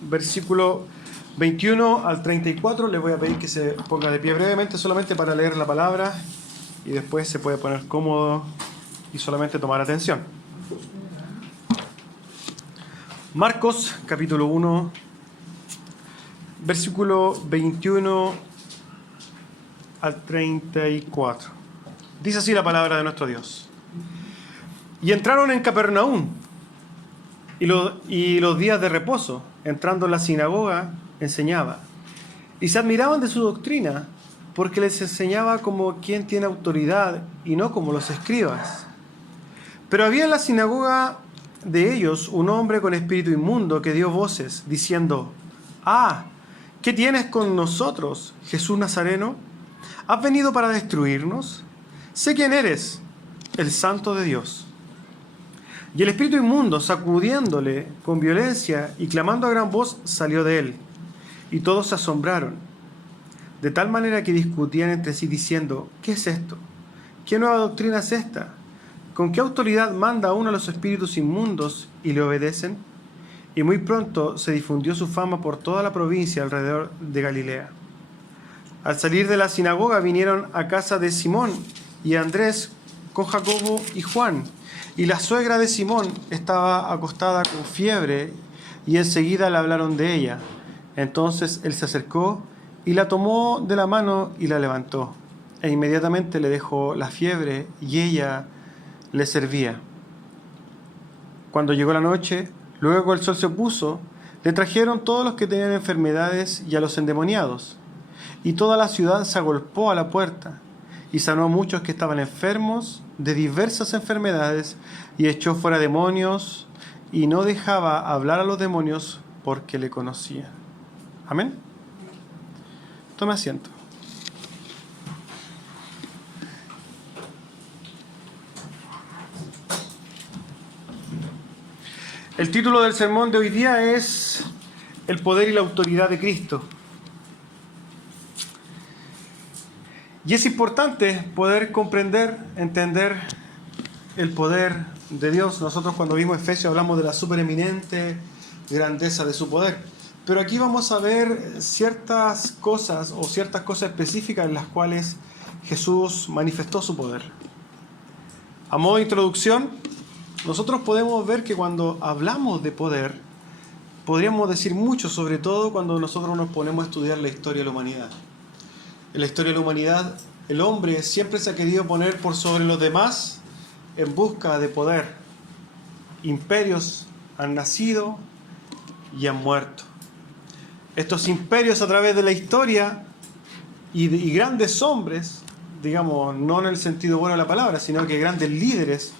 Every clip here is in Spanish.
Versículo 21 al 34, les voy a pedir que se ponga de pie brevemente solamente para leer la palabra y después se puede poner cómodo y solamente tomar atención. Marcos capítulo 1, versículo 21 al 34. Dice así la palabra de nuestro Dios. Y entraron en Capernaum, y los días de reposo, entrando en la sinagoga, enseñaba. Y se admiraban de su doctrina, porque les enseñaba como quien tiene autoridad y no como los escribas. Pero había en la sinagoga de ellos un hombre con espíritu inmundo que dio voces, diciendo: «Ah, ¿qué tienes con nosotros, Jesús Nazareno? ¿Has venido para destruirnos? Sé quién eres, el Santo de Dios». Y el espíritu inmundo, sacudiéndole con violencia y clamando a gran voz, salió de él. Y todos se asombraron, de tal manera que discutían entre sí diciendo: ¿qué es esto? ¿Qué nueva doctrina es esta? ¿Con qué autoridad manda uno a los espíritus inmundos y le obedecen? Y muy pronto se difundió su fama por toda la provincia alrededor de Galilea. Al salir de la sinagoga vinieron a casa de Simón y Andrés con Jacobo y Juan. Y la suegra de Simón estaba acostada con fiebre, y enseguida le hablaron de ella. Entonces él se acercó y la tomó de la mano y la levantó. E inmediatamente le dejó la fiebre y ella le servía. Cuando llegó la noche, luego el sol se puso, le trajeron todos los que tenían enfermedades y a los endemoniados. Y toda la ciudad se agolpó a la puerta. Y sanó a muchos que estaban enfermos de diversas enfermedades, y echó fuera demonios, y no dejaba hablar a los demonios porque le conocían. Amén. Tome asiento. El título del sermón de hoy día es El poder y la autoridad de Cristo. Y es importante poder comprender, entender el poder de Dios. Nosotros cuando vimos Efesios hablamos de la supereminente grandeza de su poder. Pero aquí vamos a ver ciertas cosas específicas en las cuales Jesús manifestó su poder. A modo de introducción, nosotros podemos ver que cuando hablamos de poder, podríamos decir mucho, sobre todo cuando nosotros nos ponemos a estudiar la historia de la humanidad. En la historia de la humanidad, el hombre siempre se ha querido poner por sobre los demás en busca de poder. Imperios han nacido y han muerto. Estos imperios a través de la historia y grandes hombres, digamos, no en el sentido bueno de la palabra, sino que grandes líderes,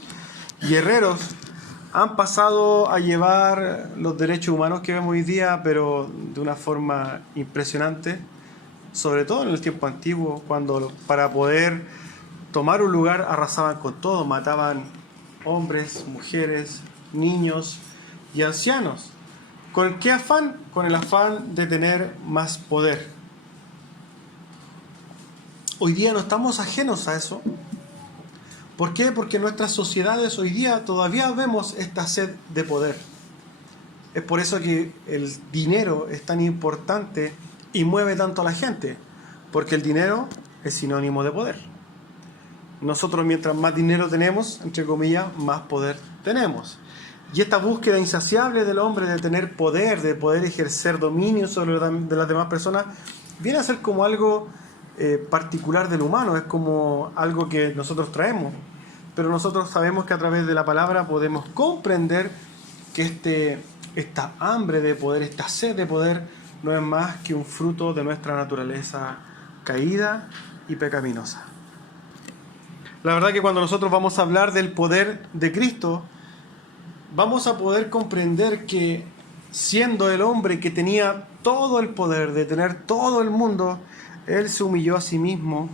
guerreros, han pasado a llevar los derechos humanos que vemos hoy día, pero de una forma impresionante. Sobre todo en el tiempo antiguo, cuando para poder tomar un lugar arrasaban con todo, mataban hombres, mujeres, niños y ancianos. ¿Con qué afán? Con el afán de tener más poder. Hoy día no estamos ajenos a eso. ¿Por qué? Porque en nuestras sociedades hoy día todavía vemos esta sed de poder. Es por eso que el dinero es tan importante y mueve tanto a la gente, porque el dinero es sinónimo de poder. Nosotros, mientras más dinero tenemos, entre comillas, más poder tenemos. Y esta búsqueda insaciable del hombre de tener poder, de poder ejercer dominio sobre de las demás personas, viene a ser como algo particular del humano, es como algo que nosotros traemos. Pero nosotros sabemos que a través de la palabra podemos comprender que esta hambre de poder, esta sed de poder, no es más que un fruto de nuestra naturaleza caída y pecaminosa. La verdad que cuando nosotros vamos a hablar del poder de Cristo, vamos a poder comprender que siendo el hombre que tenía todo el poder de tener todo el mundo, Él se humilló a sí mismo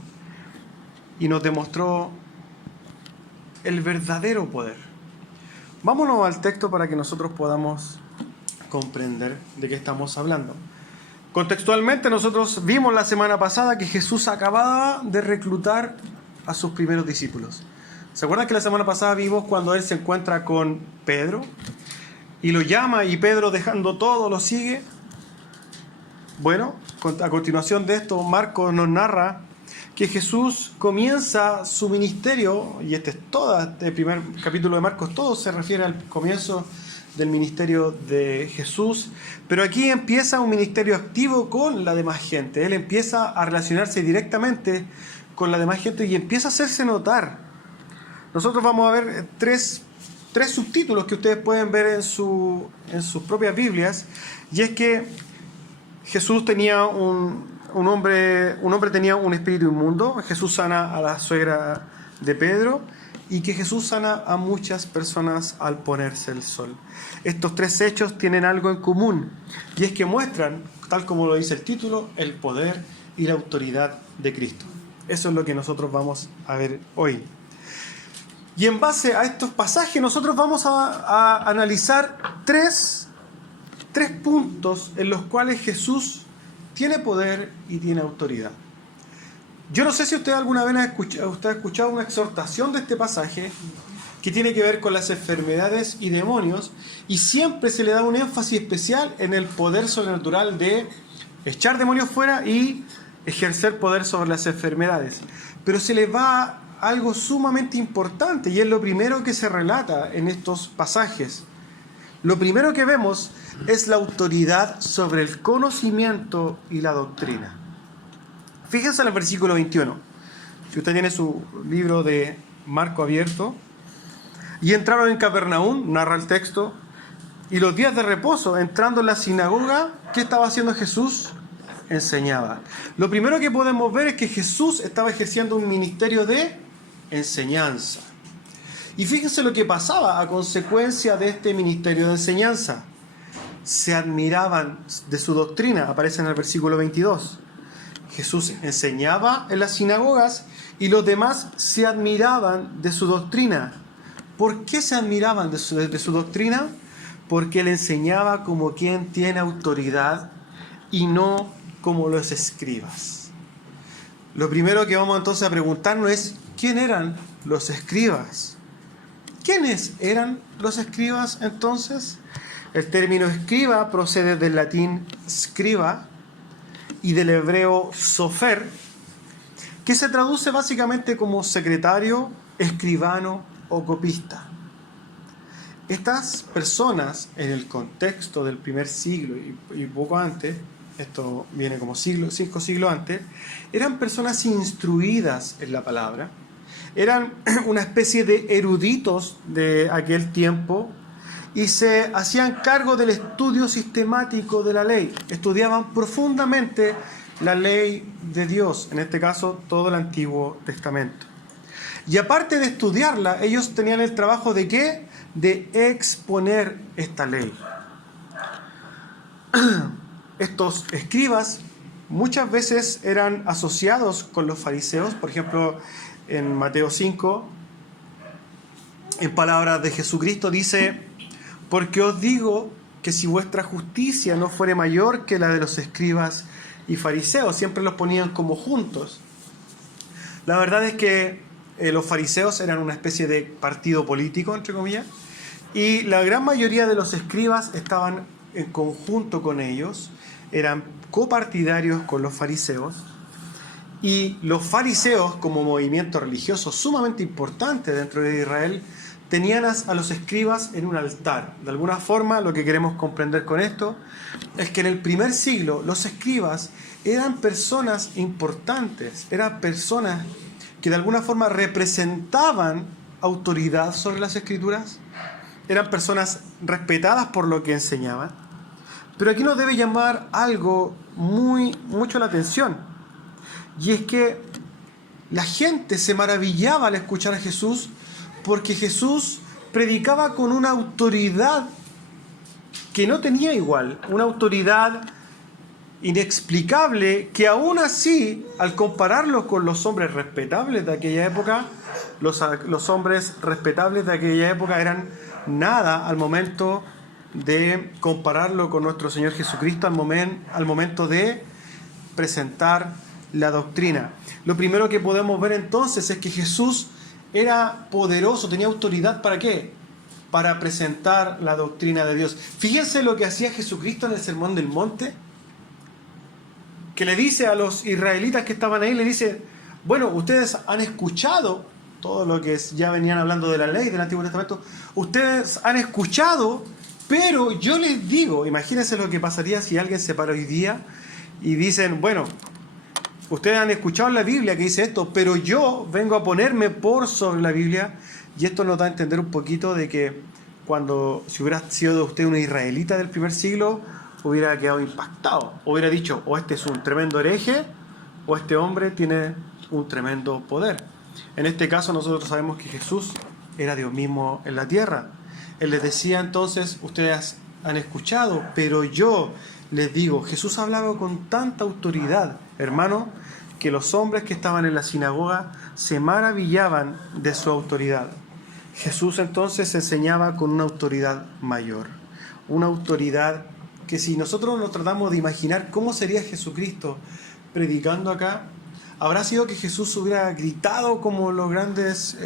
y nos demostró el verdadero poder. Vámonos al texto para que nosotros podamos comprender de qué estamos hablando. Contextualmente, nosotros vimos la semana pasada que Jesús acababa de reclutar a sus primeros discípulos. ¿Se acuerdan que la semana pasada vimos cuando Él se encuentra con Pedro? y lo llama y Pedro, dejando todo, lo sigue. Bueno, a continuación de esto, Marcos nos narra que Jesús comienza su ministerio, y este es todo, este primer capítulo de Marcos, todo se refiere al comienzo del ministerio de Jesús, pero aquí empieza un ministerio activo con la demás gente. Él empieza a relacionarse directamente con la demás gente y empieza a hacerse notar. Nosotros vamos a ver tres subtítulos que ustedes pueden ver en sus propias Biblias, y es que Jesús tenía un hombre tenía un espíritu inmundo. Jesús sana a la suegra de Pedro, y que Jesús sana a muchas personas al ponerse el sol. Estos tres hechos tienen algo en común, y es que muestran, tal como lo dice el título, el poder y la autoridad de Cristo. Eso es lo que nosotros vamos a ver hoy. Y en base a estos pasajes nosotros vamos a analizar tres puntos en los cuales Jesús tiene poder y tiene autoridad. Yo no sé si usted alguna vez ha escuchado una exhortación de este pasaje que tiene que ver con las enfermedades y demonios, y siempre se le da un énfasis especial en el poder sobrenatural de echar demonios fuera y ejercer poder sobre las enfermedades. Pero se le va algo sumamente importante, y es lo primero que se relata en estos pasajes. Lo primero que vemos es la autoridad sobre el conocimiento y la doctrina. Fíjense en el versículo 21. Si usted tiene su libro de Marco abierto. Y entraron en Capernaum, narra el texto, y los días de reposo, entrando en la sinagoga, ¿qué estaba haciendo Jesús? Enseñaba. Lo primero que podemos ver es que Jesús estaba ejerciendo un ministerio de enseñanza. Y fíjense lo que pasaba a consecuencia de este ministerio de enseñanza. Se admiraban de su doctrina, aparece en el versículo 22. Jesús enseñaba en las sinagogas y los demás se admiraban de su doctrina. ¿Por qué se admiraban de su doctrina? Porque él enseñaba como quien tiene autoridad y no como los escribas. Lo primero que vamos entonces a preguntarnos es, ¿quién eran los escribas? ¿Quiénes eran los escribas entonces? El término escriba procede del latín scriba y del hebreo sofer, que se traduce básicamente como secretario, escribano o copista. Estas personas, en el contexto del primer siglo y poco antes, esto viene como 5 siglos antes, eran personas instruidas en la palabra, eran una especie de eruditos de aquel tiempo, y se hacían cargo del estudio sistemático de la ley. Estudiaban profundamente la ley de Dios, en este caso todo el Antiguo Testamento. Y aparte de estudiarla, ellos tenían el trabajo de ¿qué? De exponer esta ley. Estos escribas muchas veces eran asociados con los fariseos. Por ejemplo, en Mateo 5, en palabras de Jesucristo, dice: porque os digo que si vuestra justicia no fuere mayor que la de los escribas y fariseos. Siempre los ponían como juntos. La verdad es que los fariseos eran una especie de partido político, entre comillas, y la gran mayoría de los escribas estaban en conjunto con ellos, eran copartidarios con los fariseos, y los fariseos, como movimiento religioso sumamente importante dentro de Israel, tenían a los escribas en un altar. De alguna forma, lo que queremos comprender con esto es que en el primer siglo los escribas eran personas importantes, eran personas que de alguna forma representaban autoridad sobre las escrituras, eran personas respetadas por lo que enseñaban. Pero aquí nos debe llamar algo mucho la atención, y es que la gente se maravillaba al escuchar a Jesús, porque Jesús predicaba con una autoridad que no tenía igual, una autoridad inexplicable, que aún así, al compararlo con los hombres respetables de aquella época, los hombres respetables de aquella época eran nada al momento de compararlo con nuestro Señor Jesucristo, al momento de presentar la doctrina. Lo primero que podemos ver entonces es que Jesús era poderoso, tenía autoridad. ¿Para qué? para presentar la doctrina de Dios. Fíjense lo que hacía Jesucristo en el Sermón del Monte, que le dice a los israelitas que estaban ahí, le dice, bueno, ustedes han escuchado todo lo que ya venían hablando de la ley del Antiguo Testamento, ustedes han escuchado, pero yo les digo, imagínense lo que pasaría si alguien se para hoy día y dicen, bueno, ustedes han escuchado en la Biblia que dice esto, pero yo vengo a ponerme por sobre la Biblia, y esto nos da a entender un poquito de que si hubiera sido usted un israelita del primer siglo, hubiera quedado impactado, hubiera dicho, o este es un tremendo hereje, o este hombre tiene un tremendo poder. En este caso nosotros sabemos que Jesús era Dios mismo en la tierra. Él les decía entonces, ustedes han escuchado, pero yo les digo, Jesús hablaba con tanta autoridad, hermano, que los hombres que estaban en la sinagoga se maravillaban de su autoridad. Jesús entonces enseñaba con una autoridad mayor, una autoridad que si nosotros nos tratamos de imaginar cómo sería Jesucristo predicando acá, habrá sido que Jesús hubiera gritado como los grandes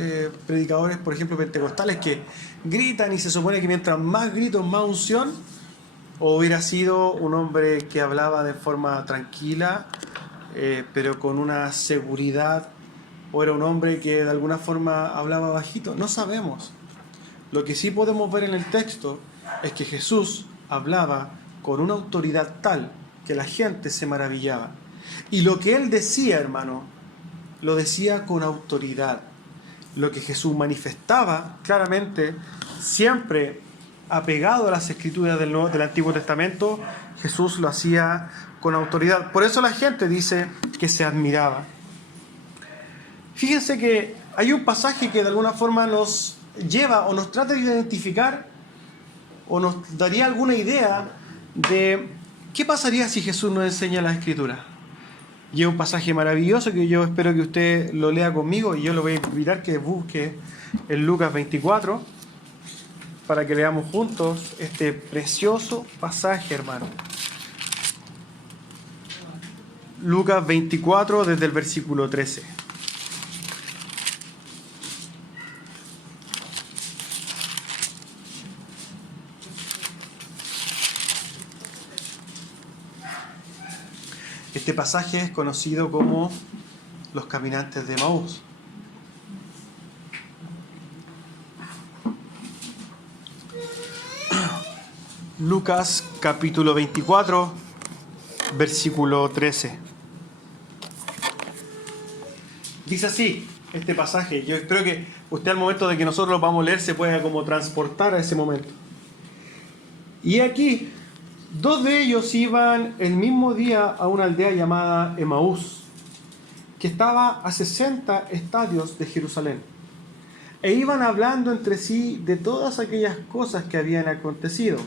predicadores, por ejemplo, pentecostales, que gritan y se supone que mientras más gritos, más unción, o hubiera sido un hombre que hablaba de forma tranquila, pero con una seguridad, o era un hombre que de alguna forma hablaba bajito. No sabemos. Lo que sí podemos ver en el texto es que Jesús hablaba con una autoridad tal que la gente se maravillaba. Y lo que él decía, hermano, lo decía con autoridad. Lo que Jesús manifestaba claramente, siempre apegado a las escrituras del Antiguo Testamento, Jesús lo hacía con autoridad. Por eso la gente dice que se admiraba. Fíjense que hay un pasaje que de alguna forma nos lleva o nos trata de identificar o nos daría alguna idea de qué pasaría si Jesús nos enseña la Escritura. Y es un pasaje maravilloso que yo espero que usted lo lea conmigo, y yo lo voy a invitar que busque en Lucas 24 para que leamos juntos este precioso pasaje, hermano. Lucas 24 desde el versículo 13. Este pasaje es conocido como los caminantes de Emaús. Lucas capítulo 24, versículo 13. Dice así este pasaje. Yo espero que usted al momento de que nosotros lo vamos a leer se pueda como transportar a ese momento. Y aquí, dos de ellos iban el mismo día a una aldea llamada Emaús, que estaba a 60 estadios de Jerusalén. E iban hablando entre sí de todas aquellas cosas que habían acontecido.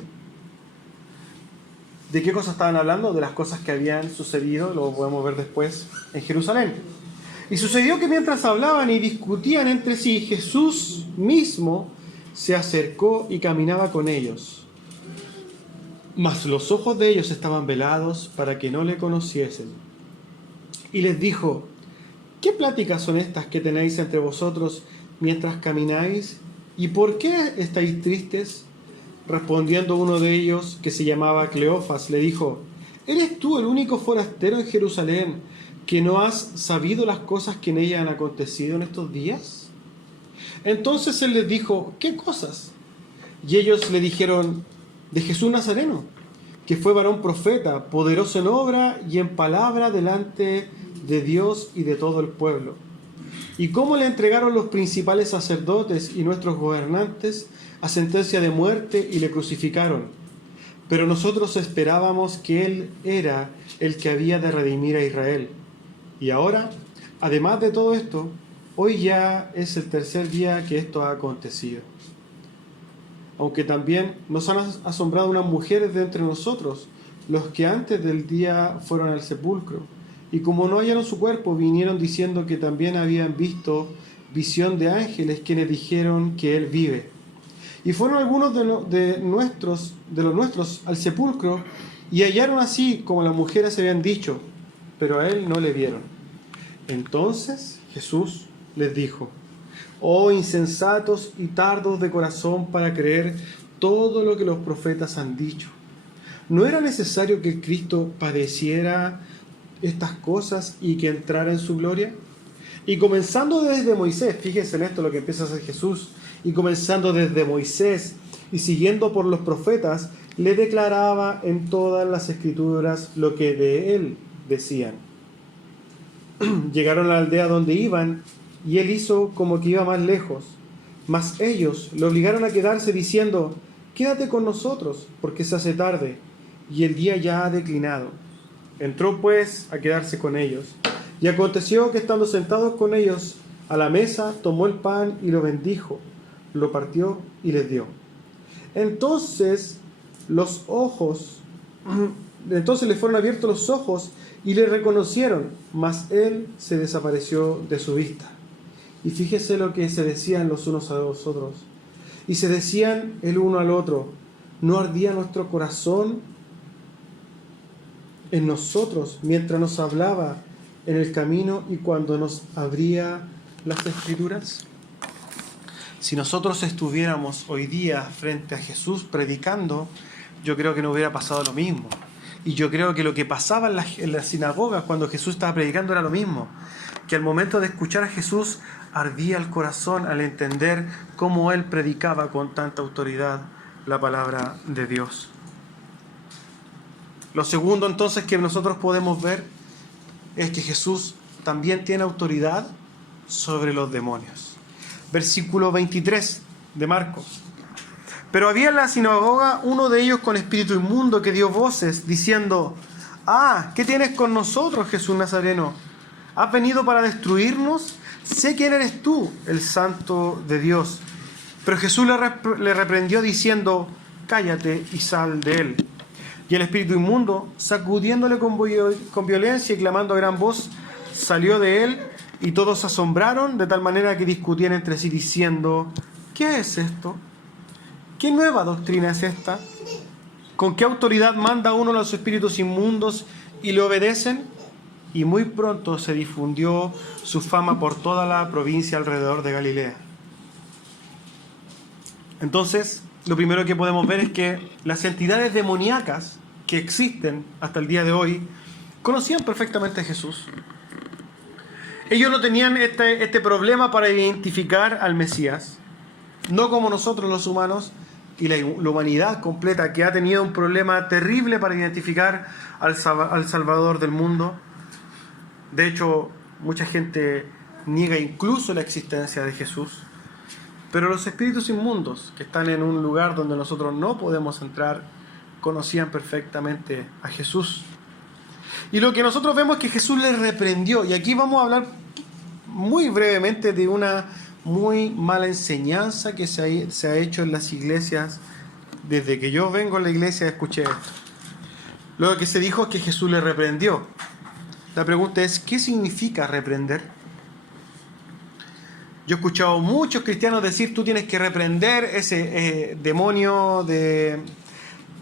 ¿De qué cosas estaban hablando? De las cosas que habían sucedido, lo podemos ver después, en Jerusalén. Y sucedió que mientras hablaban y discutían entre sí, Jesús mismo se acercó y caminaba con ellos. Mas los ojos de ellos estaban velados para que no le conociesen. Y les dijo, ¿qué pláticas son estas que tenéis entre vosotros mientras camináis? ¿Y por qué estáis tristes? Respondiendo uno de ellos, que se llamaba Cleofas, le dijo, ¿eres tú el único forastero en Jerusalén que no has sabido las cosas que en ella han acontecido en estos días? Entonces él les dijo, ¿qué cosas? Y ellos le dijeron, de Jesús Nazareno, que fue varón profeta, poderoso en obra y en palabra delante de Dios y de todo el pueblo. Y cómo le entregaron los principales sacerdotes y nuestros gobernantes a sentencia de muerte y le crucificaron. Pero nosotros esperábamos que Él era el que había de redimir a Israel. Y ahora, además de todo esto, hoy ya es el tercer día que esto ha acontecido. Aunque también nos han asombrado unas mujeres de entre nosotros, los que antes del día fueron al sepulcro. Y como no hallaron su cuerpo, vinieron diciendo que también habían visto visión de ángeles quienes dijeron que Él vive. Y fueron algunos de los nuestros al sepulcro y hallaron así como las mujeres habían dicho, pero a Él no le vieron. Entonces Jesús les dijo, Oh insensatos y tardos de corazón para creer todo lo que los profetas han dicho. ¿No era necesario que Cristo padeciera estas cosas y que entrara en su gloria? Y comenzando desde Moisés, fíjense en esto lo que empieza a hacer Jesús, y comenzando desde Moisés y siguiendo por los profetas, le declaraba en todas las escrituras lo que de él decían. Llegaron a la aldea donde iban, y él hizo como que iba más lejos. Mas ellos le obligaron a quedarse diciendo: quédate con nosotros, porque se hace tarde, y el día ya ha declinado. Entró pues a quedarse con ellos. Y aconteció que estando sentados con ellos a la mesa, tomó el pan y lo bendijo, lo partió y les dio. Entonces le fueron abiertos los ojos y le reconocieron, mas él se desapareció de su vista. Y fíjese lo que se decían los unos a los otros. Y se decían el uno al otro: ¿no ardía nuestro corazón en nosotros mientras nos hablaba en el camino y cuando nos abría las Escrituras? Si nosotros estuviéramos hoy día frente a Jesús predicando, yo creo que no hubiera pasado lo mismo. Y yo creo que lo que pasaba en las sinagogas cuando Jesús estaba predicando era lo mismo. Que al momento de escuchar a Jesús ardía el corazón al entender cómo Él predicaba con tanta autoridad la palabra de Dios. Lo segundo entonces que nosotros podemos ver es que Jesús también tiene autoridad sobre los demonios. Versículo 23 de Marcos. Pero había en la sinagoga uno de ellos con espíritu inmundo que dio voces diciendo: ¿qué tienes con nosotros, Jesús Nazareno? ¿Has venido para destruirnos? Sé quién eres tú, el Santo de Dios. Pero Jesús le reprendió diciendo: cállate y sal de él. Y el espíritu inmundo, sacudiéndole con violencia y clamando a gran voz, salió de él, y todos se asombraron de tal manera que discutían entre sí diciendo: ¿qué es esto? ¿Qué nueva doctrina es esta? ¿Con qué autoridad manda uno a los espíritus inmundos y le obedecen? Y muy pronto se difundió su fama por toda la provincia alrededor de Galilea. Entonces, lo primero que podemos ver es que las entidades demoníacas que existen hasta el día de hoy conocían perfectamente a Jesús. Ellos no tenían este problema para identificar al Mesías, no como nosotros los humanos y la humanidad completa, que ha tenido un problema terrible para identificar al Salvador del mundo. De hecho, mucha gente niega incluso la existencia de Jesús. Pero los espíritus inmundos, que están en un lugar donde nosotros no podemos entrar, conocían perfectamente a Jesús. Y lo que nosotros vemos es que Jesús les reprendió. Y aquí vamos a hablar muy brevemente de una muy mala enseñanza que se ha hecho en las iglesias. Desde que yo vengo a la iglesia escuché esto. Lo que se dijo es que Jesús les reprendió. La pregunta es: ¿qué significa reprender? Yo he escuchado muchos cristianos decir: tú tienes que reprender ese demonio de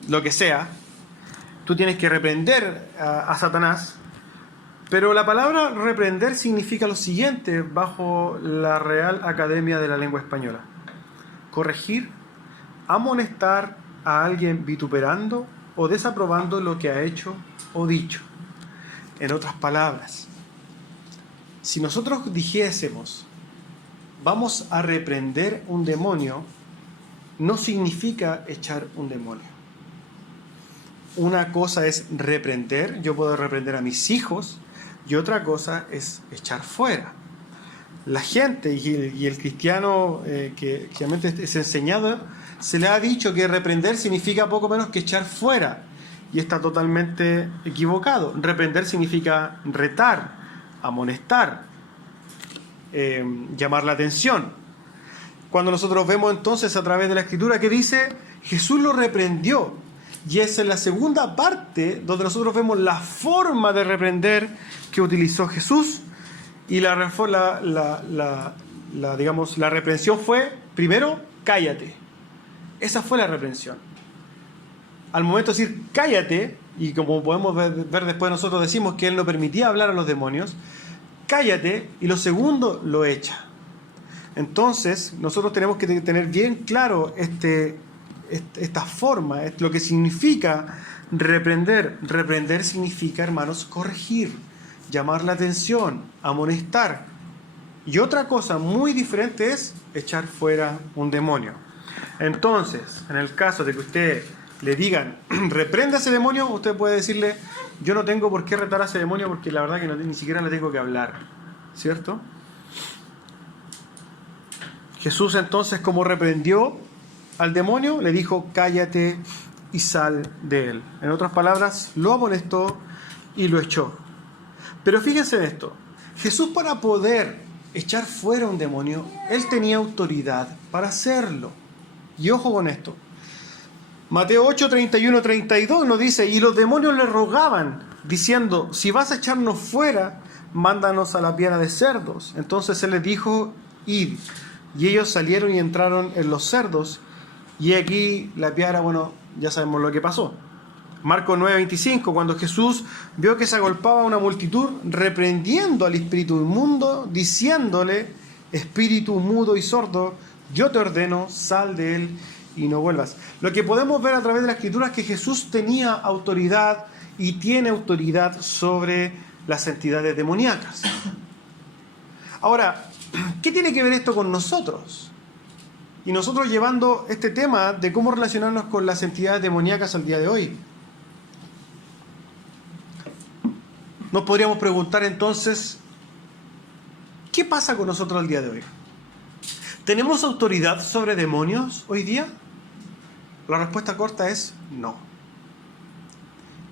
lo que sea. Tú tienes que reprender a Satanás. Pero la palabra reprender significa lo siguiente bajo la Real Academia de la Lengua Española: corregir, amonestar a alguien vituperando o desaprobando lo que ha hecho o dicho. En otras palabras, si nosotros dijésemos vamos a reprender un demonio, no significa echar un demonio. Una cosa es reprender, yo puedo reprender a mis hijos, y otra cosa es echar fuera. La gente y el cristiano que realmente es enseñado, se le ha dicho que reprender significa poco menos que echar fuera, y está totalmente equivocado. Reprender significa retar, amonestar, llamar la atención. Cuando nosotros vemos entonces a través de la Escritura que dice Jesús lo reprendió, y esa es la segunda parte donde nosotros vemos la forma de reprender que utilizó Jesús. Y la reprensión fue: primero, cállate. Esa fue la reprensión. Al momento de decir cállate, y como podemos ver después, nosotros decimos que él no permitía hablar a los demonios, cállate, y lo segundo, lo echa. Entonces, nosotros tenemos que tener bien claro esta forma, lo que significa reprender. Reprender significa, hermanos, corregir, llamar la atención, amonestar. Y otra cosa muy diferente es echar fuera un demonio. Entonces, en el caso de que usted le digan, reprenda a ese demonio, usted puede decirle, yo no tengo por qué retar a ese demonio porque la verdad que ni siquiera le tengo que hablar. ¿Cierto? Jesús entonces, como reprendió al demonio, le dijo, cállate y sal de él. En otras palabras, lo amonestó y lo echó. Pero fíjense en esto, Jesús, para poder echar fuera un demonio, él tenía autoridad para hacerlo. Y ojo con esto, Mateo 8, 31, 32 nos dice, y los demonios le rogaban, diciendo, si vas a echarnos fuera, mándanos a la piara de cerdos. Entonces él les dijo, id. Y ellos salieron y entraron en los cerdos. Y aquí la piara, bueno, ya sabemos lo que pasó. Marcos 9:25, cuando Jesús vio que se agolpaba una multitud, reprendiendo al espíritu inmundo, diciéndole, espíritu mudo y sordo, yo te ordeno, sal de él y no vuelvas. Lo que podemos ver a través de la Escritura es que Jesús tenía autoridad y tiene autoridad sobre las entidades demoníacas. Ahora, ¿qué tiene que ver esto con nosotros? Y nosotros llevando este tema de cómo relacionarnos con las entidades demoníacas al día de hoy. Nos podríamos preguntar entonces, ¿qué pasa con nosotros al día de hoy? ¿Tenemos autoridad sobre demonios hoy día? La respuesta corta es no.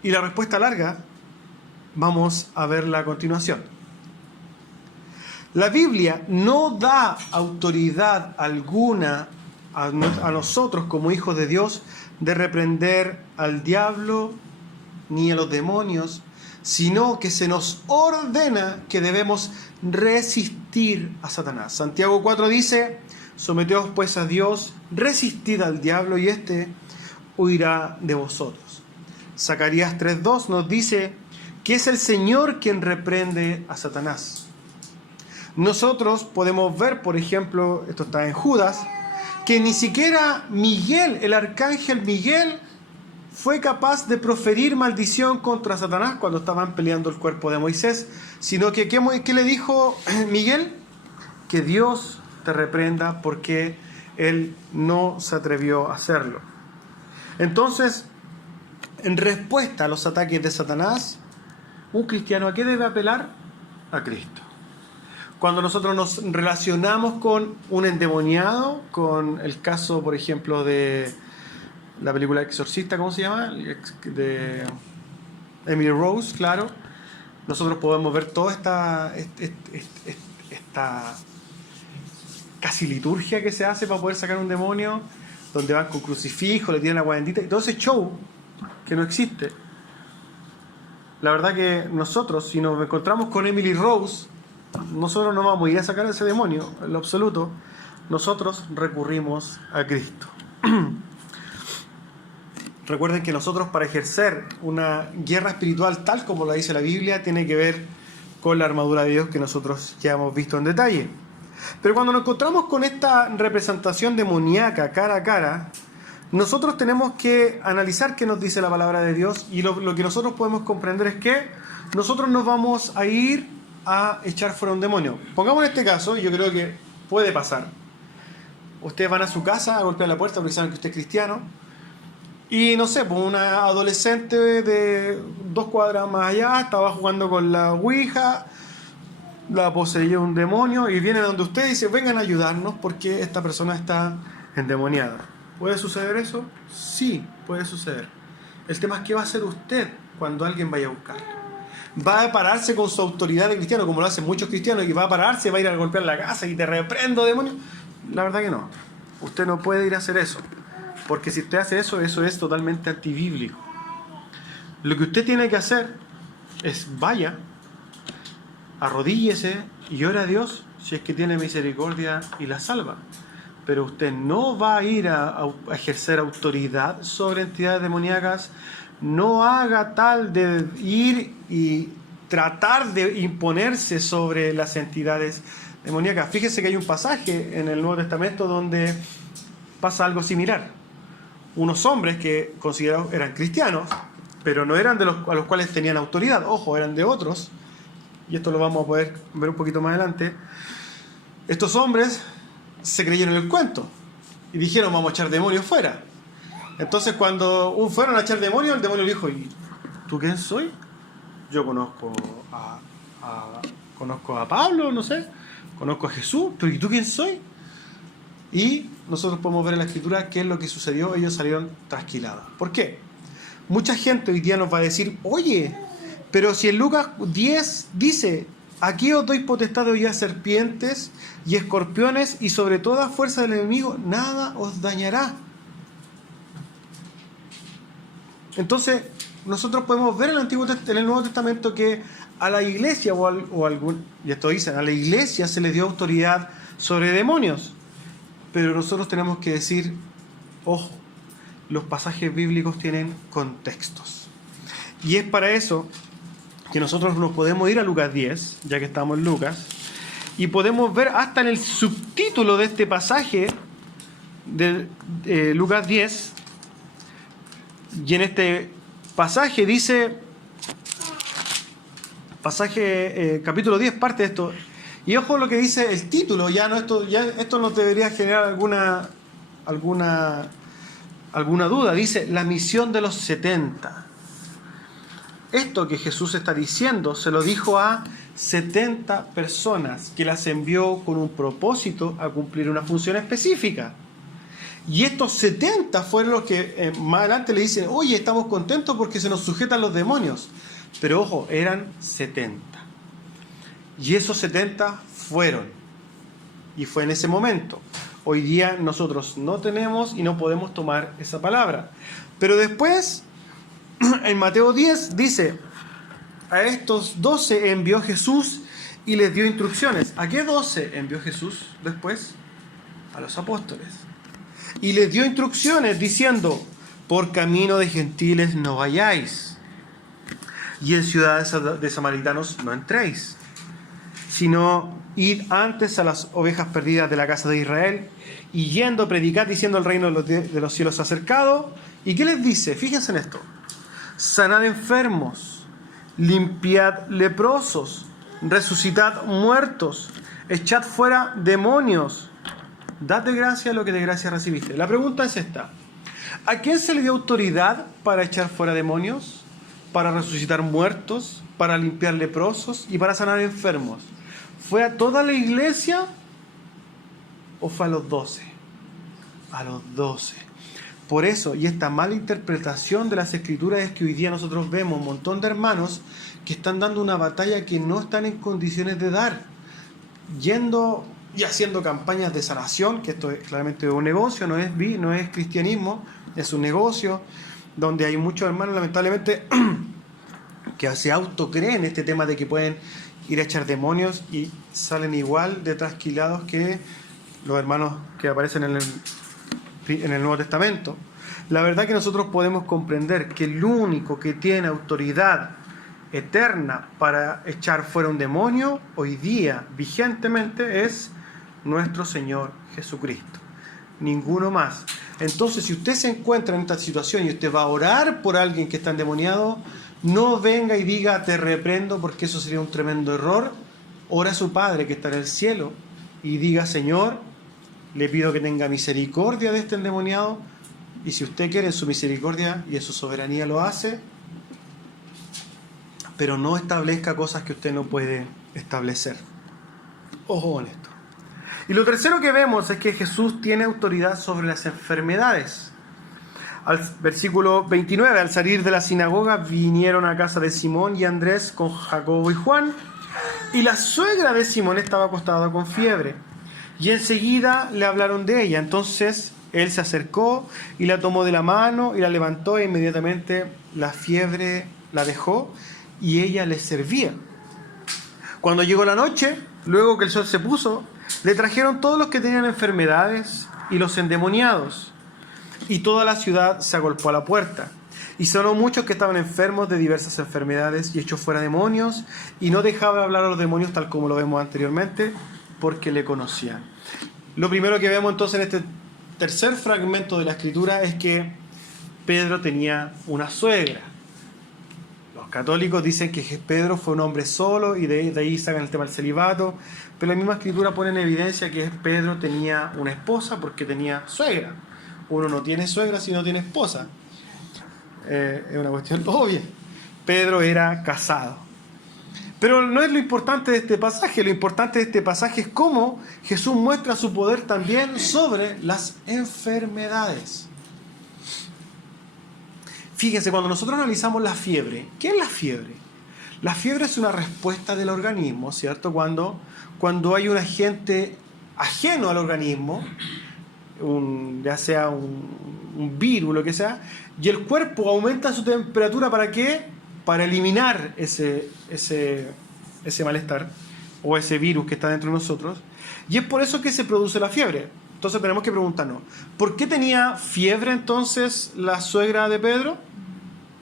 Y la respuesta larga, vamos a verla a continuación. La Biblia no da autoridad alguna a nosotros como hijos de Dios de reprender al diablo ni a los demonios, sino que se nos ordena que debemos resistir a Satanás. Santiago 4 dice, someteos pues a Dios, resistid al diablo y éste huirá de vosotros. Zacarías 3:2 nos dice que es el Señor quien reprende a Satanás. Nosotros podemos ver, por ejemplo, esto está en Judas, que ni siquiera Miguel, el arcángel Miguel, fue capaz de proferir maldición contra Satanás cuando estaban peleando el cuerpo de Moisés, sino que ¿qué le dijo Miguel? Que Dios te reprenda porque él no se atrevió a hacerlo. Entonces, en respuesta a los ataques de Satanás, un cristiano ¿a qué debe apelar? A Cristo. Cuando nosotros nos relacionamos con un endemoniado, con el caso, por ejemplo, de la película Exorcista, ¿cómo se llama? De Emily Rose, claro. Nosotros podemos ver toda esta casi liturgia que se hace para poder sacar un demonio, donde van con crucifijo, le tiran agua bendita, y todo ese show que no existe. La verdad que nosotros, si nos encontramos con Emily Rose, nosotros no vamos a ir a sacar a ese demonio, en lo absoluto. Nosotros recurrimos a Cristo. Recuerden que nosotros, para ejercer una guerra espiritual tal como la dice la Biblia, tiene que ver con la armadura de Dios que nosotros ya hemos visto en detalle. Pero cuando nos encontramos con esta representación demoníaca cara a cara, nosotros tenemos que analizar qué nos dice la palabra de Dios, y lo que nosotros podemos comprender es que nosotros nos vamos a ir a echar fuera un demonio. Pongamos en este caso, y yo creo que puede pasar. Ustedes van a su casa a golpear la puerta porque saben que usted es cristiano, y no sé, pues una adolescente de 2 cuadras más allá estaba jugando con la ouija, la poseyó un demonio y viene donde usted y dice, vengan a ayudarnos porque esta persona está endemoniada. ¿Puede suceder eso? Sí, puede suceder. El tema es qué va a hacer usted cuando alguien vaya a buscarla. ¿Va a pararse con su autoridad de cristiano, como lo hacen muchos cristianos, y va a pararse, va a ir a golpear la casa y te reprendo, demonio? La verdad que no. Usted no puede ir a hacer eso, porque si usted hace eso, eso es totalmente antibíblico. Lo que usted tiene que hacer es vaya, arrodíllese y ore a Dios si es que tiene misericordia y la salva. Pero usted no va a ir a ejercer autoridad sobre entidades demoníacas. No haga tal de ir y tratar de imponerse sobre las entidades demoníaca. Fíjense que hay un pasaje en el Nuevo Testamento donde pasa algo similar. Unos hombres que considerados eran cristianos, pero no eran a los cuales tenían autoridad. Ojo, eran de otros. Y esto lo vamos a poder ver un poquito más adelante. Estos hombres se creyeron el cuento y dijeron, vamos a echar demonios fuera. Entonces cuando fueron a echar demonios, el demonio le dijo, ¿y tú quién soy? Yo conozco a Pablo, no sé, conozco a Jesús, pero ¿y tú quién soy? Y nosotros podemos ver en la Escritura qué es lo que sucedió. Ellos salieron trasquilados. ¿Por qué? Mucha gente hoy día nos va a decir, oye, pero si en Lucas 10 dice, aquí os doy potestad de hollar serpientes y escorpiones y sobre toda fuerza del enemigo, nada os dañará. Entonces, nosotros podemos ver en el Nuevo Testamento que a la iglesia y esto dicen, a la iglesia se le dio autoridad sobre demonios. Pero nosotros tenemos que decir, ojo, los pasajes bíblicos tienen contextos. Y es para eso que nosotros nos podemos ir a Lucas 10, ya que estamos en Lucas, y podemos ver hasta en el subtítulo de este pasaje de Lucas 10, y en este pasaje dice, capítulo 10, parte de esto, y ojo lo que dice el título, esto nos debería generar alguna duda. Dice, la misión de los 70. Esto que Jesús está diciendo se lo dijo a 70 personas que las envió con un propósito a cumplir una función específica. Y estos 70 fueron los que más adelante le dicen, oye, estamos contentos porque se nos sujetan los demonios. Pero ojo, eran 70. Y esos 70 fueron. Y fue en ese momento. Hoy día nosotros no tenemos y no podemos tomar esa palabra. Pero después, en Mateo 10 dice, a estos 12 envió Jesús y les dio instrucciones. ¿A qué 12 envió Jesús después? A los apóstoles. Y les dio instrucciones diciendo, por camino de gentiles no vayáis, y en ciudades de samaritanos no entréis, sino id antes a las ovejas perdidas de la casa de Israel, y yendo predicad diciendo el reino de los cielos acercado. ¿Y qué les dice? Fíjense en esto. Sanad enfermos, limpiad leprosos, resucitad muertos, echad fuera demonios, dad de gracia lo que de gracia recibiste. La pregunta es esta. ¿A quién se le dio autoridad para echar fuera demonios, para resucitar muertos, para limpiar leprosos y para sanar enfermos? ¿Fue a toda la iglesia o fue a los 12? A los 12. Por eso, y esta mala interpretación de las Escrituras es que hoy día nosotros vemos un montón de hermanos que están dando una batalla que no están en condiciones de dar, yendo y haciendo campañas de sanación, que esto es claramente un negocio, no es cristianismo, es un negocio, donde hay muchos hermanos lamentablemente que se autocreen este tema de que pueden ir a echar demonios y salen igual de trasquilados que los hermanos que aparecen en el Nuevo Testamento. La verdad que nosotros podemos comprender que el único que tiene autoridad eterna para echar fuera un demonio hoy día vigentemente es nuestro Señor Jesucristo, ninguno más. Entonces, si usted se encuentra en esta situación y usted va a orar por alguien que está endemoniado, no venga y diga te reprendo, porque eso sería un tremendo error. Ora a su Padre que está en el cielo y diga, Señor, le pido que tenga misericordia de este endemoniado, y si usted quiere, en su misericordia y en su soberanía lo hace, pero no establezca cosas que usted no puede establecer. Ojo con esto. Y lo tercero que vemos es que Jesús tiene autoridad sobre las enfermedades. Versículo 29, al salir de la sinagoga vinieron a casa de Simón y Andrés con Jacobo y Juan, y la suegra de Simón estaba acostada con fiebre, y enseguida le hablaron de ella. Entonces él se acercó y la tomó de la mano y la levantó, e inmediatamente la fiebre la dejó y ella les servía. Cuando llegó la noche, luego que el sol se puso, le trajeron todos los que tenían enfermedades y los endemoniados, y toda la ciudad se agolpó a la puerta. Y sonó muchos que estaban enfermos de diversas enfermedades y echó fuera demonios, y no dejaba hablar a los demonios tal como lo vemos anteriormente, porque le conocían. Lo primero que vemos entonces en este tercer fragmento de la Escritura es que Pedro tenía una suegra. Los católicos dicen que Pedro fue un hombre solo y de ahí sacan el tema del celibato, pero la misma Escritura pone en evidencia que Pedro tenía una esposa porque tenía suegra. Uno no tiene suegra si no tiene esposa. Es una cuestión obvia. Pedro era casado. Pero no es lo importante de este pasaje. Lo importante de este pasaje es cómo Jesús muestra su poder también sobre las enfermedades. Fíjense, cuando nosotros analizamos la fiebre, ¿qué es la fiebre? La fiebre es una respuesta del organismo, ¿cierto? Cuando hay un agente ajeno al organismo, ya sea un virus, lo que sea, y el cuerpo aumenta su temperatura, ¿para qué? Para eliminar ese malestar o ese virus que está dentro de nosotros. Y es por eso que se produce la fiebre. Entonces tenemos que preguntarnos, ¿por qué tenía fiebre entonces la suegra de Pedro?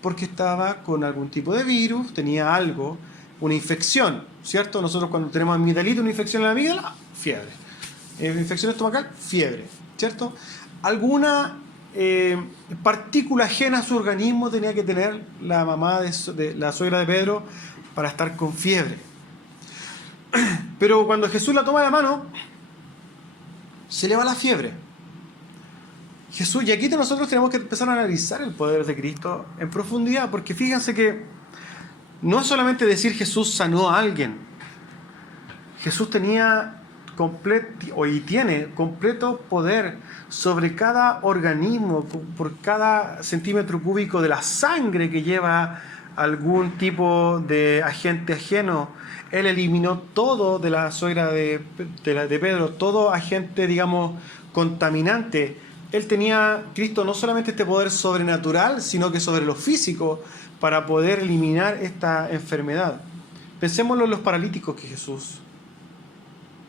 Porque estaba con algún tipo de virus, tenía algo, una infección, ¿cierto? Nosotros cuando tenemos amigdalitis, una infección en la amígdala, fiebre. Infección estomacal, fiebre, ¿cierto? Alguna partícula ajena a su organismo tenía que tener la mamá de la suegra de Pedro para estar con fiebre. Pero cuando Jesús la toma de la mano, se le va la fiebre. Jesús, y aquí nosotros tenemos que empezar a analizar el poder de Cristo en profundidad, porque fíjense que no es solamente decir Jesús sanó a alguien. Jesús tenía y tiene completo poder sobre cada organismo, por cada centímetro cúbico de la sangre que lleva algún tipo de agente ajeno. Él eliminó todo de la suegra de Pedro, todo agente, digamos, contaminante. Cristo no solamente este poder sobrenatural, sino que sobre lo físico, para poder eliminar esta enfermedad. Pensémoslo en los paralíticos que Jesús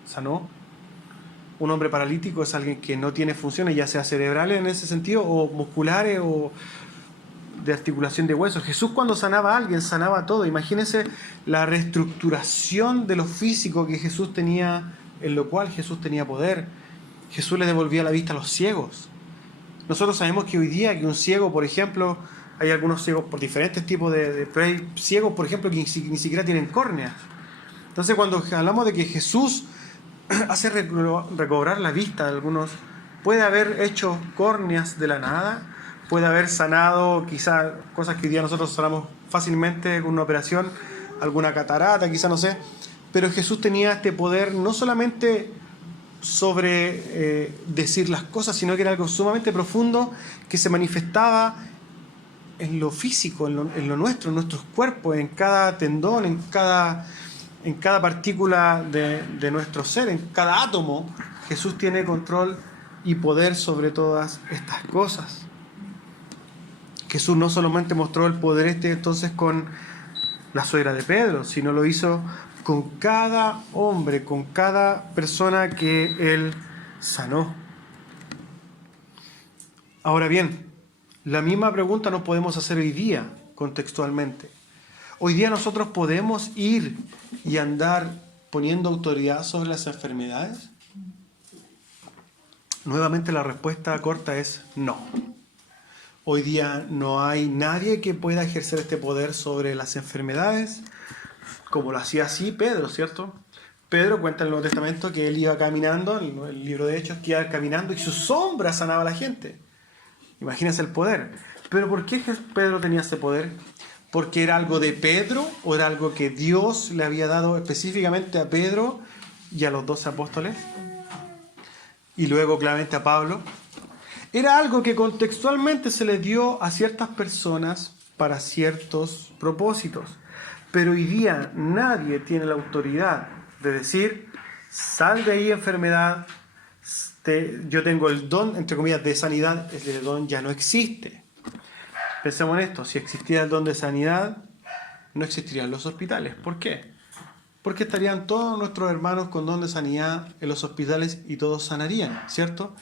sanó. Un hombre paralítico es alguien que no tiene funciones, ya sea cerebrales en ese sentido, o musculares, o de articulación de huesos. Jesús, cuando sanaba a alguien, sanaba todo. Imagínense la reestructuración de lo físico que Jesús tenía, en lo cual Jesús tenía poder. Jesús le devolvía la vista a los ciegos. Nosotros sabemos que hoy día que un ciego, por ejemplo, hay algunos ciegos por diferentes tipos pero hay ciegos, por ejemplo, que ni siquiera tienen córneas. Entonces, cuando hablamos de que Jesús hace recobrar la vista de algunos, puede haber hecho córneas de la nada, puede haber sanado quizás cosas que hoy día nosotros sanamos fácilmente con una operación, alguna catarata, quizás, no sé, pero Jesús tenía este poder no solamente sobre decir las cosas, sino que era algo sumamente profundo que se manifestaba en lo físico, en lo nuestro, en nuestros cuerpos, en cada tendón, en cada partícula de nuestro ser, en cada átomo. Jesús tiene control y poder sobre todas estas cosas. Jesús no solamente mostró el poder entonces con la suegra de Pedro, sino lo hizo con cada hombre, con cada persona que él sanó. Ahora bien, la misma pregunta nos podemos hacer hoy día, contextualmente. Hoy día nosotros podemos ir y andar poniendo autoridad sobre las enfermedades. Nuevamente la respuesta corta es no. Hoy día no hay nadie que pueda ejercer este poder sobre las enfermedades, como lo hacía así Pedro, ¿cierto? Pedro cuenta en el Nuevo Testamento que él iba caminando, en el libro de Hechos, que iba caminando y su sombra sanaba a la gente. Imagínense el poder. Pero ¿por qué Pedro tenía ese poder? ¿Porque era algo de Pedro o era algo que Dios le había dado específicamente a Pedro y a los 12 apóstoles? Y luego claramente a Pablo. Era algo que contextualmente se le dio a ciertas personas para ciertos propósitos. Pero hoy día nadie tiene la autoridad de decir, sal de ahí enfermedad, yo tengo el don, entre comillas, de sanidad, ese don ya no existe. Pensemos en esto, si existiera el don de sanidad, no existirían los hospitales. ¿Por qué? Porque estarían todos nuestros hermanos con don de sanidad en los hospitales y todos sanarían, ¿cierto?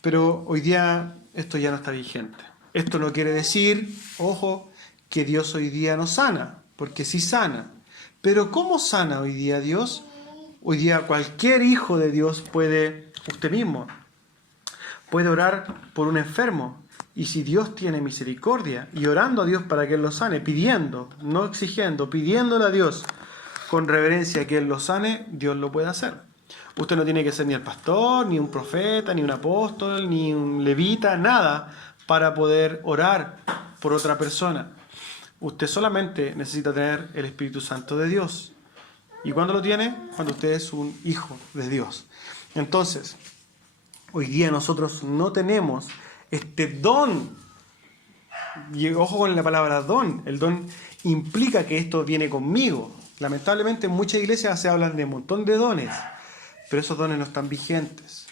Pero hoy día esto ya no está vigente. Esto no quiere decir, ojo, que Dios hoy día no sana, porque sí sana. Pero ¿cómo sana hoy día Dios? Hoy día cualquier hijo de Dios puede, usted mismo, puede orar por un enfermo. Y si Dios tiene misericordia y orando a Dios para que Él lo sane, pidiendo, no exigiendo, pidiéndole a Dios con reverencia que Él lo sane, Dios lo puede hacer. Usted no tiene que ser ni el pastor, ni un profeta, ni un apóstol, ni un levita, nada, para poder orar por otra persona. Usted solamente necesita tener el Espíritu Santo de Dios. ¿Y cuándo lo tiene? Cuando usted es un hijo de Dios. Entonces, hoy día nosotros no tenemos este don. Y ojo con la palabra don. El don implica que esto viene conmigo. Lamentablemente en muchas iglesias se hablan de un montón de dones, pero esos dones no están vigentes.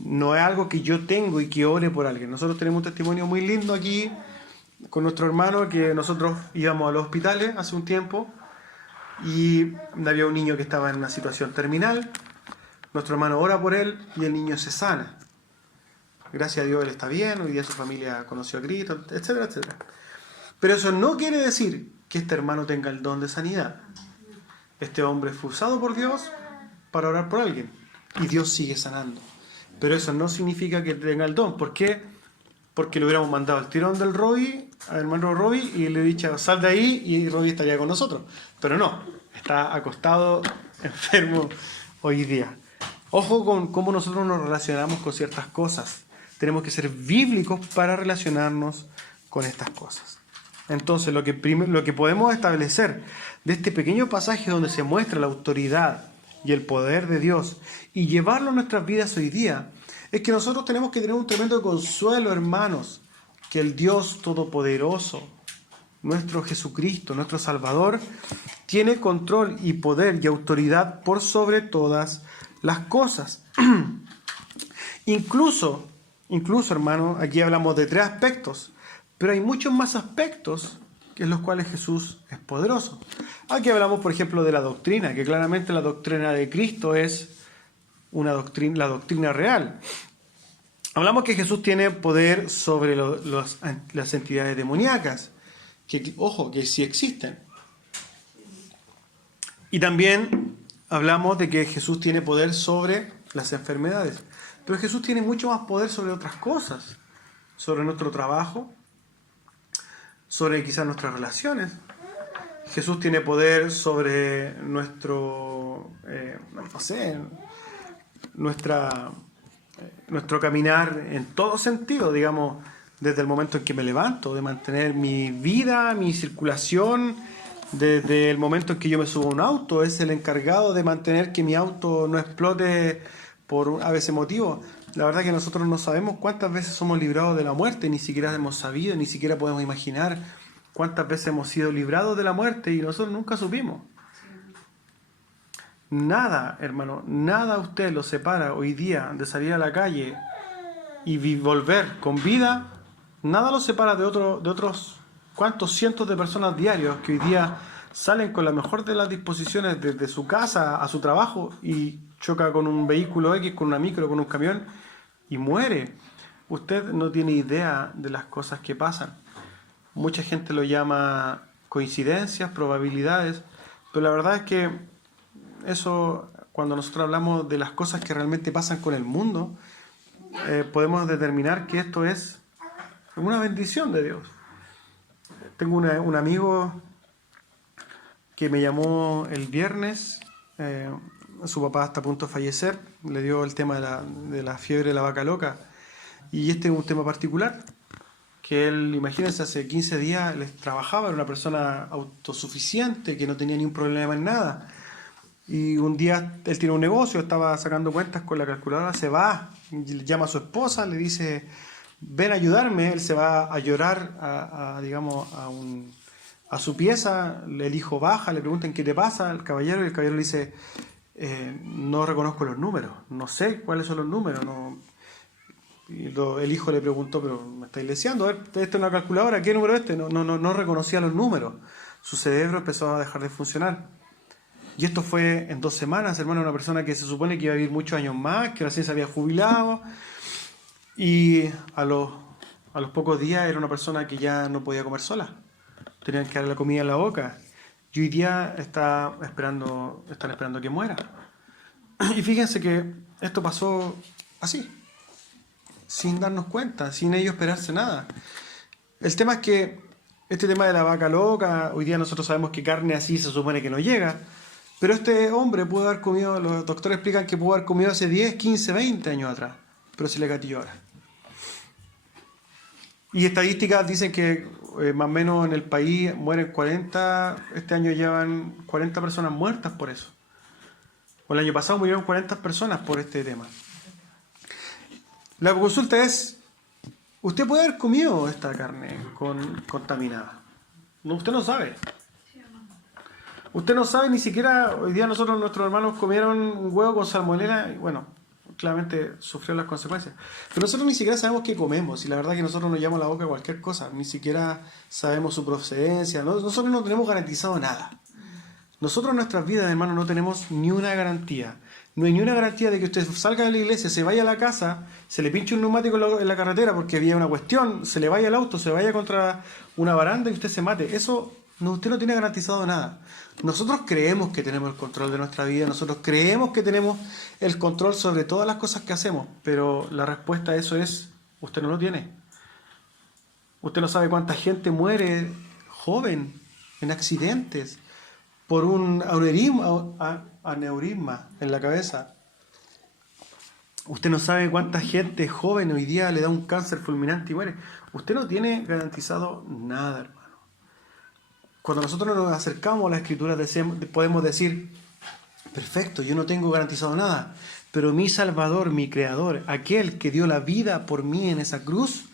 No es algo que yo tengo y que ore por alguien. Nosotros tenemos un testimonio muy lindo aquí con nuestro hermano, que nosotros íbamos a los hospitales hace un tiempo y había un niño que estaba en una situación terminal. Nuestro hermano ora por él y el niño se sana. Gracias a Dios él está bien, hoy día su familia conoció a Cristo, etcétera, etcétera. Pero eso no quiere decir que este hermano tenga el don de sanidad. Este hombre fue usado por Dios para orar por alguien y Dios sigue sanando. Pero eso no significa que tenga el don. ¿Por qué? Porque le hubiéramos mandado al tirón del Robbie, al hermano Robbie, y le he dicho, sal de ahí, y Robbie estaría con nosotros. Pero no, está acostado, enfermo hoy día. Ojo con cómo nosotros nos relacionamos con ciertas cosas. Tenemos que ser bíblicos para relacionarnos con estas cosas. Entonces, lo que podemos establecer de este pequeño pasaje donde se muestra la autoridad y el poder de Dios y llevarlo a nuestras vidas hoy día, es que nosotros tenemos que tener un tremendo consuelo, hermanos, que el Dios Todopoderoso, nuestro Jesucristo, nuestro Salvador, tiene control y poder y autoridad por sobre todas las cosas. Incluso, hermano, aquí hablamos de 3 aspectos, pero hay muchos más aspectos en los cuales Jesús es poderoso. Aquí hablamos, por ejemplo, de la doctrina, que claramente la doctrina de Cristo es la doctrina real. Hablamos que Jesús tiene poder sobre las entidades demoníacas, que, ojo, que sí existen. Y también hablamos de que Jesús tiene poder sobre las enfermedades. Pero Jesús tiene mucho más poder sobre otras cosas, sobre nuestro trabajo, sobre quizás nuestras relaciones. Jesús tiene poder sobre nuestro caminar en todo sentido, digamos, desde el momento en que me levanto, de mantener mi vida, mi circulación, desde el momento en que yo me subo a un auto, es el encargado de mantener que mi auto no explote por a veces motivo. La verdad que nosotros no sabemos cuántas veces somos librados de la muerte, ni siquiera hemos sabido, ni siquiera podemos imaginar cuántas veces hemos sido librados de la muerte y nosotros nunca supimos. Nada, hermano, nada a usted lo separa hoy día de salir a la calle y volver con vida. Nada lo separa de otros cuantos cientos de personas diarios que hoy día salen con la mejor de las disposiciones desde su casa a su trabajo y choca con un vehículo X, con una micro, con un camión y muere. Usted no tiene idea de las cosas que pasan. Mucha gente lo llama coincidencias, probabilidades, pero la verdad es que eso, cuando nosotros hablamos de las cosas que realmente pasan con el mundo, podemos determinar que esto es una bendición de Dios. Tengo un amigo que me llamó el viernes, su papá está a punto de fallecer, le dio el tema de la fiebre de la vaca loca, y este es un tema particular, que él, imagínense, hace 15 días él trabajaba, era una persona autosuficiente, que no tenía ni un problema en nada, y un día él tiene un negocio, estaba sacando cuentas con la calculadora, se va, llama a su esposa, le dice, ven a ayudarme. Él se va a llorar a su pieza, el hijo baja, le preguntan qué te pasa al caballero, y el caballero le dice, no reconozco los números, no sé cuáles son los números. No. El hijo le preguntó, pero me estáis leseando, a ver, esta es una calculadora, ¿qué número es este? No reconocía los números, su cerebro empezó a dejar de funcionar. Y esto fue en 2 semanas, hermano, una persona que se supone que iba a vivir muchos años más, que recién se había jubilado, y a los pocos días era una persona que ya no podía comer sola. Tenían que darle la comida en la boca. Y hoy día están esperando que muera. Y fíjense que esto pasó así, sin darnos cuenta, sin ellos esperarse nada. El tema es que este tema de la vaca loca, hoy día nosotros sabemos que carne así se supone que no llega, pero este hombre pudo haber comido, los doctores explican que pudo haber comido hace 10, 15, 20 años atrás, pero se le gatilló ahora. Y estadísticas dicen que más o menos en el país mueren 40, este año llevan 40 personas muertas por eso. O el año pasado murieron 40 personas por este tema. La consulta es, ¿usted puede haber comido esta carne contaminada? No, usted no sabe. Usted no sabe ni siquiera, hoy día nuestros hermanos comieron un huevo con salmonela y bueno, claramente sufrieron las consecuencias. Pero nosotros ni siquiera sabemos qué comemos y la verdad que nosotros nos llevamos la boca a cualquier cosa, ni siquiera sabemos su procedencia, nosotros no tenemos garantizado nada. Nosotros en nuestras vidas, hermanos, no tenemos ni una garantía. No hay ni una garantía de que usted salga de la iglesia, se vaya a la casa, se le pinche un neumático en la carretera porque había una cuestión, se le vaya el auto, se vaya contra una baranda y usted se mate. Eso usted no tiene garantizado nada. Nosotros creemos que tenemos el control de nuestra vida, nosotros creemos que tenemos el control sobre todas las cosas que hacemos, pero la respuesta a eso es, usted no lo tiene. Usted no sabe cuánta gente muere joven en accidentes por un aneurisma en la cabeza. Usted no sabe cuánta gente joven hoy día le da un cáncer fulminante y muere. Usted no tiene garantizado nada, hermano. Cuando nosotros nos acercamos a la Escritura podemos decir, perfecto, yo no tengo garantizado nada, pero mi Salvador, mi Creador, aquel que dio la vida por mí en esa cruz,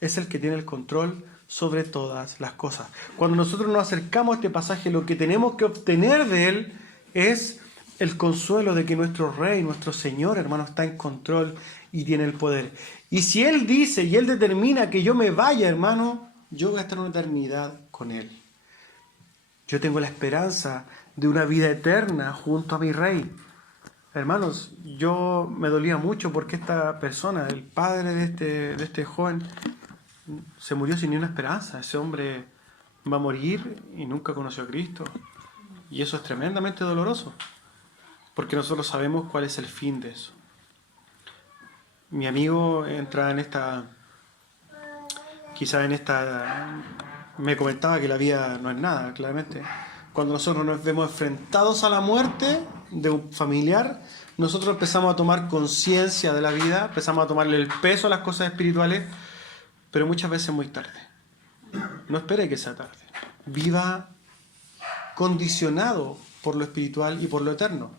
es el que tiene el control sobre todas las cosas. Cuando nosotros nos acercamos a este pasaje, lo que tenemos que obtener de él es el consuelo de que nuestro Rey, nuestro Señor, hermano, está en control y tiene el poder. Y si Él dice y Él determina que yo me vaya, hermano, yo voy a estar una eternidad con Él. Yo tengo la esperanza de una vida eterna junto a mi Rey. Hermanos, yo me dolía mucho porque esta persona, el padre de este joven, se murió sin ni una esperanza. Ese hombre va a morir y nunca conoció a Cristo. Y eso es tremendamente doloroso, porque nosotros sabemos cuál es el fin de eso. Mi amigo entra me comentaba que la vida no es nada, claramente. Cuando nosotros nos vemos enfrentados a la muerte de un familiar, nosotros empezamos a tomar conciencia de la vida, empezamos a tomarle el peso a las cosas espirituales, pero muchas veces muy tarde. No espere que sea tarde. Viva condicionado por lo espiritual y por lo eterno.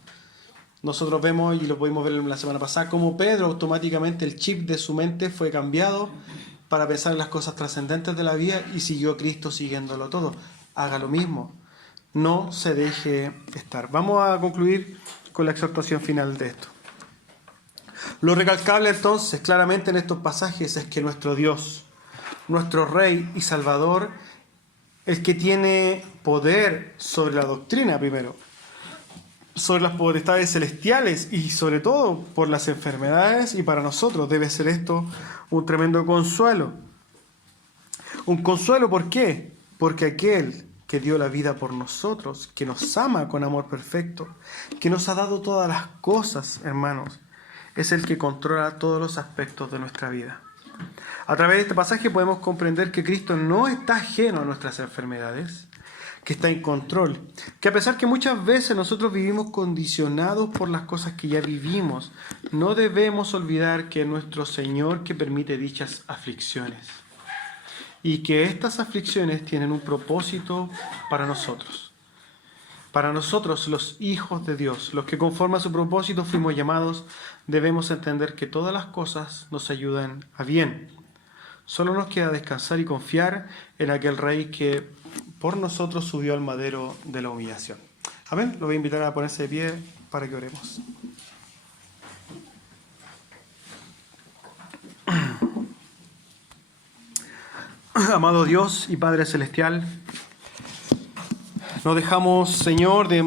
Nosotros vemos, y lo pudimos ver la semana pasada, cómo Pedro automáticamente el chip de su mente fue cambiado para pensar en las cosas trascendentes de la vida y siguió a Cristo siguiéndolo todo. Haga lo mismo. No se deje estar. Vamos a concluir con la exhortación final de esto. Lo recalcable entonces claramente en estos pasajes es que nuestro Dios, nuestro Rey y Salvador, el que tiene poder sobre la doctrina primero, sobre las potestades celestiales y sobre todo por las enfermedades, y para nosotros debe ser esto un tremendo consuelo. Un consuelo, ¿por qué? Porque aquel que dio la vida por nosotros, que nos ama con amor perfecto, que nos ha dado todas las cosas, hermanos, es el que controla todos los aspectos de nuestra vida. A través de este pasaje podemos comprender que Cristo no está ajeno a nuestras enfermedades, que está en control, que a pesar que muchas veces nosotros vivimos condicionados por las cosas que ya vivimos, no debemos olvidar que es nuestro Señor que permite dichas aflicciones y que estas aflicciones tienen un propósito para nosotros. Para nosotros, los hijos de Dios, los que conforme a su propósito fuimos llamados, debemos entender que todas las cosas nos ayudan a bien. Solo nos queda descansar y confiar en aquel Rey que por nosotros subió al madero de la humillación. Amén. Lo voy a invitar a ponerse de pie para que oremos. Amado Dios y Padre Celestial, nos dejamos, Señor, de